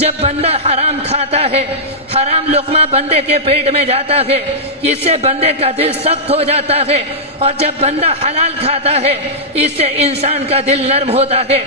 جب بندہ حرام کھاتا ہے، حرام لقمہ بندے کے پیٹ میں جاتا ہے، اس سے بندے کا دل سخت ہو جاتا ہے، اور جب بندہ حلال کھاتا ہے اس سے انسان کا دل نرم ہوتا ہے۔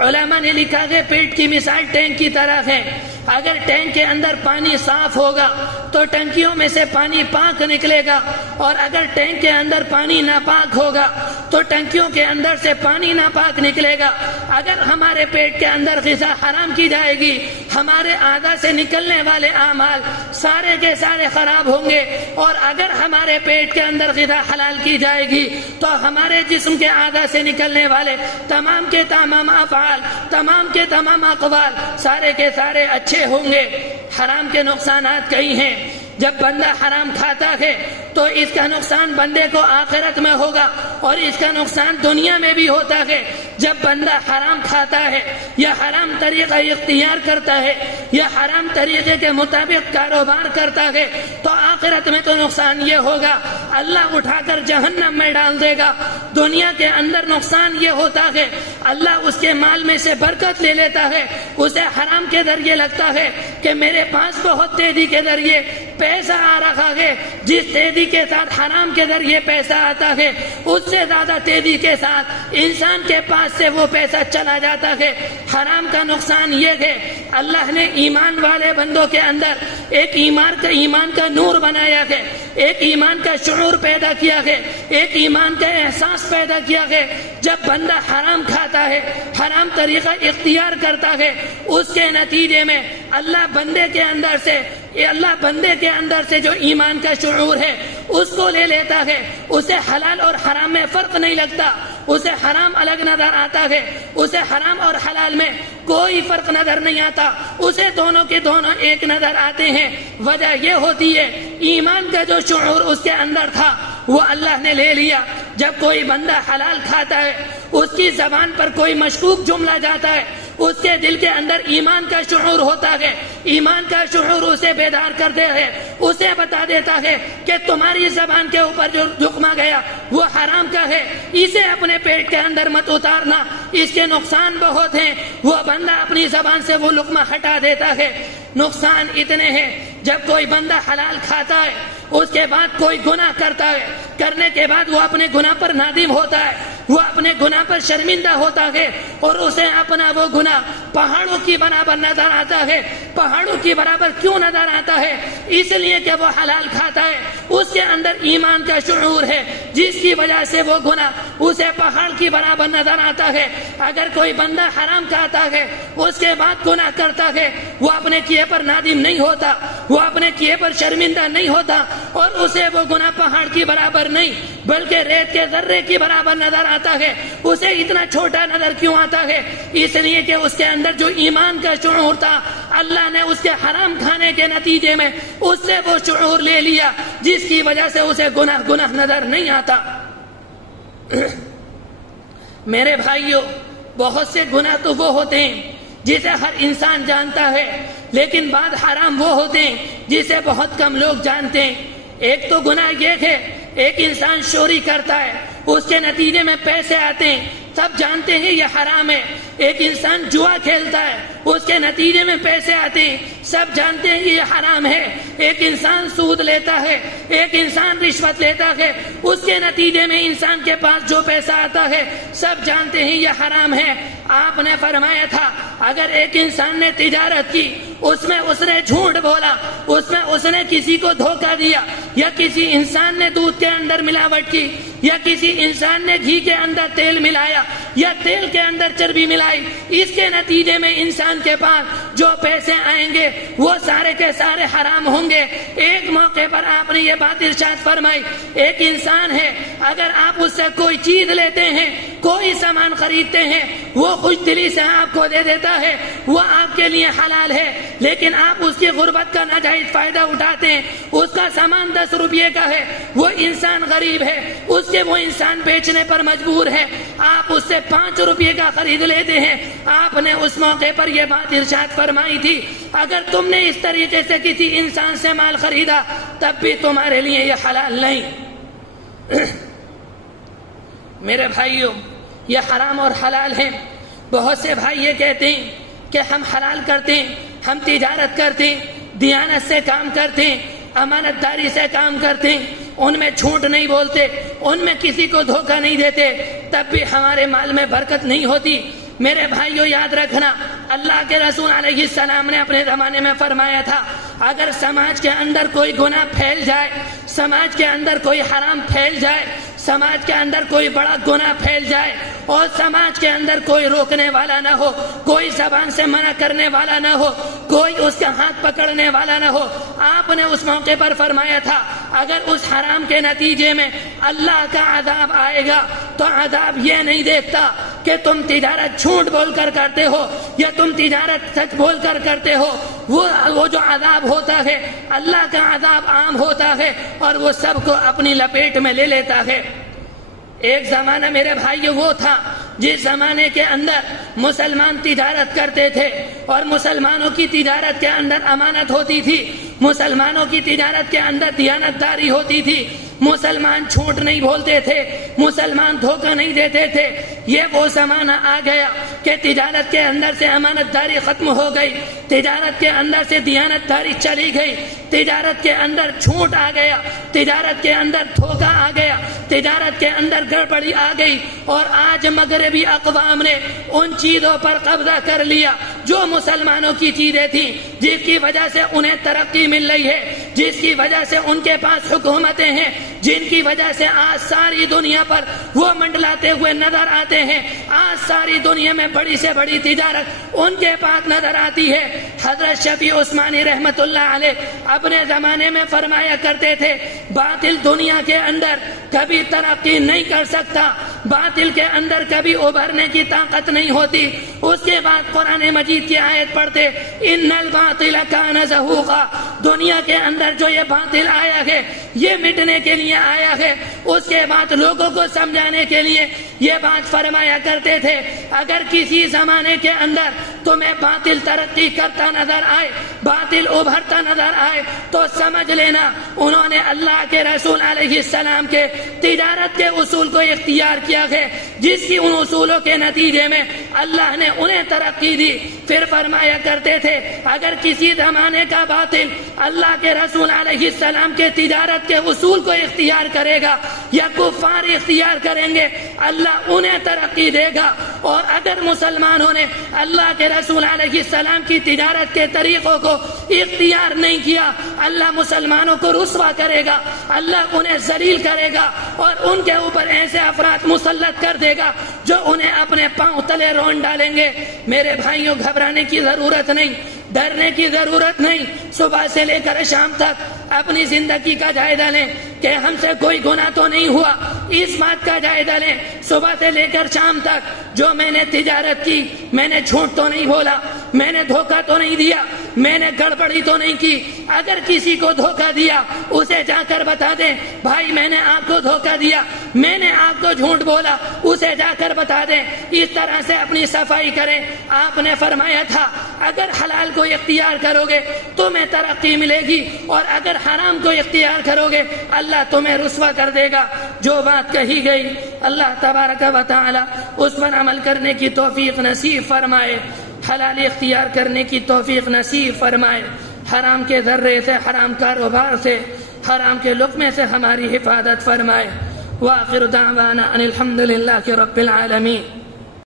علماء نے لکھا کہ پیٹ کی مثال ٹینک کی طرح ہے، اگر ٹینک کے اندر پانی صاف ہوگا تو ٹنکیوں میں سے پانی پاک نکلے گا، اور اگر ٹینک کے اندر پانی ناپاک ہوگا تو ٹنکیوں کے اندر سے پانی ناپاک نکلے گا۔ اگر ہمارے پیٹ کے اندر غذا حرام کی جائے گی، ہمارے اعضاء سے نکلنے والے اعمال سارے کے سارے خراب ہوں گے، اور اگر ہمارے پیٹ کے اندر غذا حلال کی جائے گی تو ہمارے جسم کے اعضاء سے نکلنے والے تمام کے تمام افعال، تمام کے تمام اقوال سارے کے سارے اچھے ہوں گے۔ حرام کے نقصانات کئی ہیں۔ جب بندہ حرام کھاتا ہے تو اس کا نقصان بندے کو آخرت میں ہوگا، اور اس کا نقصان دنیا میں بھی ہوتا ہے۔ جب بندہ حرام کھاتا ہے یا حرام طریقہ اختیار کرتا ہے یا حرام طریقے کے مطابق کاروبار کرتا ہے تو آخرت میں تو نقصان یہ ہوگا، اللہ اٹھا کر جہنم میں ڈال دے گا۔ دنیا کے اندر نقصان یہ ہوتا ہے، اللہ اس کے مال میں سے برکت لے لیتا ہے، اسے حرام کے ذریعے لگتا ہے کہ میرے پاس بہت تیزی کے ذریعے پیسہ آ رہا ہے، جس تیزی کے ساتھ حرام کے ذریعے پیسہ آتا ہے اس سے زیادہ تیزی کے ساتھ انسان کے پاس سے وہ پیسہ چلا جاتا ہے۔ حرام کا نقصان یہ ہے، اللہ نے ایمان والے بندوں کے اندر ایک ایمان کا نور بنایا ہے، ایک ایمان کا شعور پیدا کیا ہے، ایک ایمان کا احساس پیدا کیا ہے۔ جب بندہ حرام کھاتا ہے، حرام طریقہ اختیار کرتا ہے، اس کے نتیجے میں اللہ بندے کے اندر سے جو ایمان کا شعور ہے اس کو لے لیتا ہے، اسے حلال اور حرام میں فرق نہیں لگتا، اسے حرام الگ نظر آتا ہے، اسے حرام اور حلال میں کوئی فرق نظر نہیں آتا، اسے دونوں کے دونوں ایک نظر آتے ہیں۔ وجہ یہ ہوتی ہے ایمان کا جو شعور اس کے اندر تھا وہ اللہ نے لے لیا۔ جب کوئی بندہ حلال کھاتا ہے، اس کی زبان پر کوئی مشکوک جملہ جاتا ہے، اس کے دل کے اندر ایمان کا شعور ہوتا ہے، ایمان کا شعور اسے بیدار کرتے ہیں، اسے بتا دیتا ہے کہ تمہاری زبان کے اوپر جو لقمہ گیا وہ حرام کا ہے، اسے اپنے پیٹ کے اندر مت اتارنا، اس کے نقصان بہت ہیں۔ وہ بندہ اپنی زبان سے وہ لقمہ ہٹا دیتا ہے۔ نقصان اتنے ہیں، جب کوئی بندہ حلال کھاتا ہے اس کے بعد کوئی گناہ کرتا ہے، کرنے کے بعد وہ اپنے گناہ پر نادم ہوتا ہے، وہ اپنے گناہ پر شرمندہ ہوتا ہے، اور اسے اپنا وہ گناہ پہاڑوں کی برابر نظر آتا ہے۔ پہاڑوں کی برابر کیوں نظر آتا ہے؟ اس لیے کہ وہ حلال کھاتا ہے، اس کے اندر ایمان کا شعور ہے، جس کی وجہ سے وہ گناہ اسے پہاڑ کی برابر نظر آتا ہے۔ اگر کوئی بندہ حرام کھاتا ہے اس کے بعد گناہ کرتا ہے، وہ اپنے کیے پر نادم نہیں ہوتا، وہ اپنے کیے پر شرمندہ نہیں ہوتا، اور اسے وہ گناہ پہاڑ کی برابر نہیں بلکہ ریت کے ذرے کی برابر نظر آتا ہے۔ اسے اتنا چھوٹا نظر کیوں آتا ہے؟ اس لیے کہ اس کے اندر جو ایمان کا شعور تھا اللہ نے اس کے حرام کھانے کے نتیجے میں اس سے وہ شعور لے لیا، جس کی وجہ سے اسے گناہ نظر نہیں آتا۔ میرے بھائیوں، بہت سے گناہ تو وہ ہوتے ہیں جسے ہر انسان جانتا ہے، لیکن بعض حرام وہ ہوتے ہیں جسے بہت کم لوگ جانتے ہیں۔ ایک تو گناہ یہ ہے، ایک انسان چوری کرتا ہے، اس کے نتیجے میں پیسے آتے ہیں، سب جانتے ہیں یہ حرام ہے۔ ایک انسان جوا کھیلتا ہے، اس کے نتیجے میں پیسے آتے ہیں، سب جانتے ہیں یہ حرام ہے۔ ایک انسان سود لیتا ہے، ایک انسان رشوت لیتا ہے، اس کے نتیجے میں انسان کے پاس جو پیسہ آتا ہے سب جانتے ہیں یہ حرام ہے۔ آپ نے فرمایا تھا اگر ایک انسان نے تجارت کی، اس میں اس نے جھوٹ بولا، اس میں اس نے کسی کو دھوکہ دیا، یا کسی انسان نے دودھ کے اندر ملاوٹ کی، یا کسی انسان نے گھی کے اندر تیل ملایا، یا تیل کے اندر چربی ملائی، اس کے نتیجے میں انسان کے پاس جو پیسے آئیں گے وہ سارے کے سارے حرام ہوں گے۔ ایک موقع پر آپ نے یہ بات ارشاد فرمائی، ایک انسان ہے، اگر آپ اس سے کوئی چیز لیتے ہیں، کوئی سامان خریدتے ہیں، وہ خوش دلی سے آپ کو دے دیتا ہے، وہ آپ کے لیے حلال ہے، لیکن آپ اس کی غربت کا ناجائز فائدہ اٹھاتے ہیں، اس کا سامان 10 روپے کا ہے، وہ انسان غریب ہے، اس کے وہ انسان بیچنے پر مجبور ہے، آپ اس سے 5 روپے کا خرید لیتے ہیں۔ آپ نے اس موقع پر یہ بات ارشاد فرمائی تھی اگر تم نے اس طریقے سے کسی انسان سے مال خریدا تب بھی تمہارے لیے یہ حلال نہیں۔ میرے بھائیوں، یہ حرام اور حلال ہیں۔ بہت سے بھائی یہ کہتے ہیں کہ ہم حلال کرتے ہیں ہم تجارت کرتے ہیں، دیانت سے کام کرتے ہیں، امانت داری سے کام کرتے ہیں، ان میں جھوٹ نہیں بولتے، ان میں کسی کو دھوکہ نہیں دیتے، تب بھی ہمارے مال میں برکت نہیں ہوتی۔ میرے بھائیوں یاد رکھنا، اللہ کے رسول علیہ السلام نے اپنے زمانے میں فرمایا تھا، اگر سماج کے اندر کوئی گناہ پھیل جائے، سماج کے اندر کوئی حرام پھیل جائے، سماج کے اندر کوئی بڑا گناہ پھیل جائے اور سماج کے اندر کوئی روکنے والا نہ ہو، کوئی زبان سے منع کرنے والا نہ ہو، کوئی اس کا ہاتھ پکڑنے والا نہ ہو، آپ نے اس موقع پر فرمایا تھا اگر اس حرام کے نتیجے میں اللہ کا عذاب آئے گا تو عذاب یہ نہیں دیکھتا کہ تم تجارت جھوٹ بول کر کرتے ہو یا تم تجارت سچ بول کر کرتے ہو، وہ جو عذاب ہوتا ہے اللہ کا عذاب عام ہوتا ہے اور وہ سب کو اپنی لپیٹ میں لے لیتا ہے۔ ایک زمانہ میرے بھائیو وہ تھا جس زمانے کے اندر مسلمان تجارت کرتے تھے اور مسلمانوں کی تجارت کے اندر امانت ہوتی تھی، مسلمانوں کی تجارت کے اندر دیانت داری ہوتی تھی، مسلمان جھوٹ نہیں بولتے تھے، مسلمان دھوکہ نہیں دیتے تھے۔ یہ وہ زمانہ آ گیا کہ تجارت کے اندر سے امانت داری ختم ہو گئی، تجارت کے اندر سے دیانت داری چلی گئی، تجارت کے اندر جھوٹ آ گیا، تجارت کے اندر دھوکہ آ گیا، تجارت کے اندر گڑبڑی آ گئی، اور آج مغربی اقوام نے ان چیزوں پر قبضہ کر لیا جو مسلمانوں کی چیزیں تھیں، جس کی وجہ سے انہیں ترقی مل رہی ہے، جس کی وجہ سے ان کے پاس حکومتیں ہیں، جن کی وجہ سے آج ساری دنیا پر وہ منڈلاتے ہوئے نظر آتے ہیں، آج ساری دنیا میں بڑی سے بڑی تجارت ان کے پاس نظر آتی ہے۔ حضرت شفیع عثمانی رحمت اللہ علیہ اپنے زمانے میں فرمایا کرتے تھے، باطل دنیا کے اندر کبھی ترقی نہیں کر سکتا، باطل کے اندر کبھی ابھرنے کی طاقت نہیں ہوتی۔ اس کے بعد قرآن مجید کی آیت پڑھتے، ان الباطل کان زہوقا، دنیا کے اندر جو یہ باطل آیا ہے یہ مٹنے کے لیے آیا ہے۔ اس کے بعد لوگوں کو سمجھانے کے لیے یہ بات فرمایا کرتے تھے، اگر کسی زمانے کے اندر تمہیں باطل ترقی کرتا نظر آئے، باطل ابھرتا نظر آئے تو سمجھ لینا انہوں نے اللہ کے رسول علیہ السلام کے تجارت کے اصول کو اختیار کیا ہے، جس کی ان اصولوں کے نتیجے میں اللہ نے انہیں ترقی دی۔ پھر فرمایا کرتے تھے اگر کسی زمانے کا باطل اللہ کے رسول علیہ السلام کے تجارت کے اصول کو اختیار کرے گا یا کفار اختیار کریں گے، اللہ انہیں ترقی دے گا، اور اگر مسلمانوں نے اللہ کے رسول علیہ السلام کی تجارت کے طریقوں کو اختیار نہیں کیا، اللہ مسلمانوں کو رسوا کرے گا، اللہ انہیں ذلیل کرے گا اور ان کے اوپر ایسے افراد مسلط کر دے گا جو انہیں اپنے پاؤں تلے رون ڈالیں گے۔ میرے بھائیوں گھبرانے کی ضرورت نہیں، ڈرنے کی ضرورت نہیں، صبح سے لے کر شام تک اپنی زندگی کا جائزہ لیں کہ ہم سے کوئی گناہ تو نہیں ہوا، اس بات کا جائزہ لیں صبح سے لے کر شام تک جو میں نے تجارت کی، میں نے جھوٹ تو نہیں بولا، میں نے دھوکہ تو نہیں دیا، میں نے گڑبڑی تو نہیں کی۔ اگر کسی کو دھوکہ دیا اسے جا کر بتا دیں بھائی میں نے آپ کو دھوکہ دیا، میں نے آپ کو جھوٹ بولا، اسے جا کر بتا دیں۔ اس طرح سے اپنی صفائی کریں۔ آپ نے فرمایا تھا اگر حلال کو اختیار کرو گے تمہیں ترقی ملے گی اور اگر حرام کو اختیار کرو گے اللہ تمہیں رسوا کر دے گا۔ جو بات کہی گئی اللہ تبارک و تعالی اس پر عمل کرنے کی توفیق نصیب فرمائے، حلال اختیار کرنے کی توفیق نصیب فرمائے، حرام کے ذرے سے، حرام کاروبار سے، حرام کے لقمے سے ہماری حفاظت فرمائے۔ وآخر دعوانا ان الحمد للہ رب العالمین۔